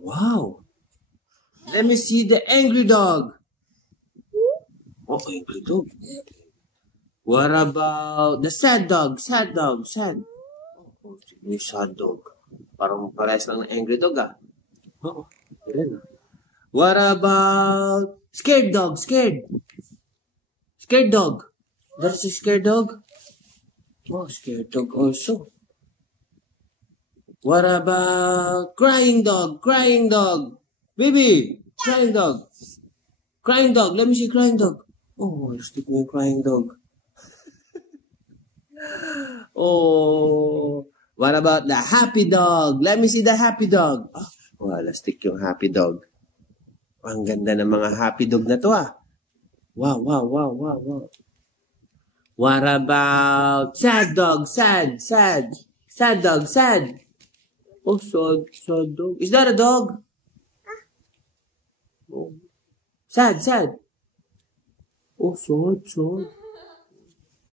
Wow. Let me see the angry dog. Oh, angry dog. What about the sad dog? Sad dog, sad. Oh, yung sad dog. Parang parehas lang ng angry dog, ah. Oo, yun, ah. What about scared dog? Scared. Scared dog. There's a scared dog. Oh, scared dog also. What about crying dog? Crying dog. Baby, crying dog. Crying dog. Let me see crying dog. Oh, stick me crying dog. Oh, what about the happy dog? Let me see the happy dog. Oh, wala, stick yung happy dog. Ang ganda ng mga happy dog na to, ah. Wow, wow, wow, wow, wow. What about sad dog? Sad, sad. Sad dog, sad. Oh, sad dog. Is that a dog? Oh. Sad, sad. Oh, sad.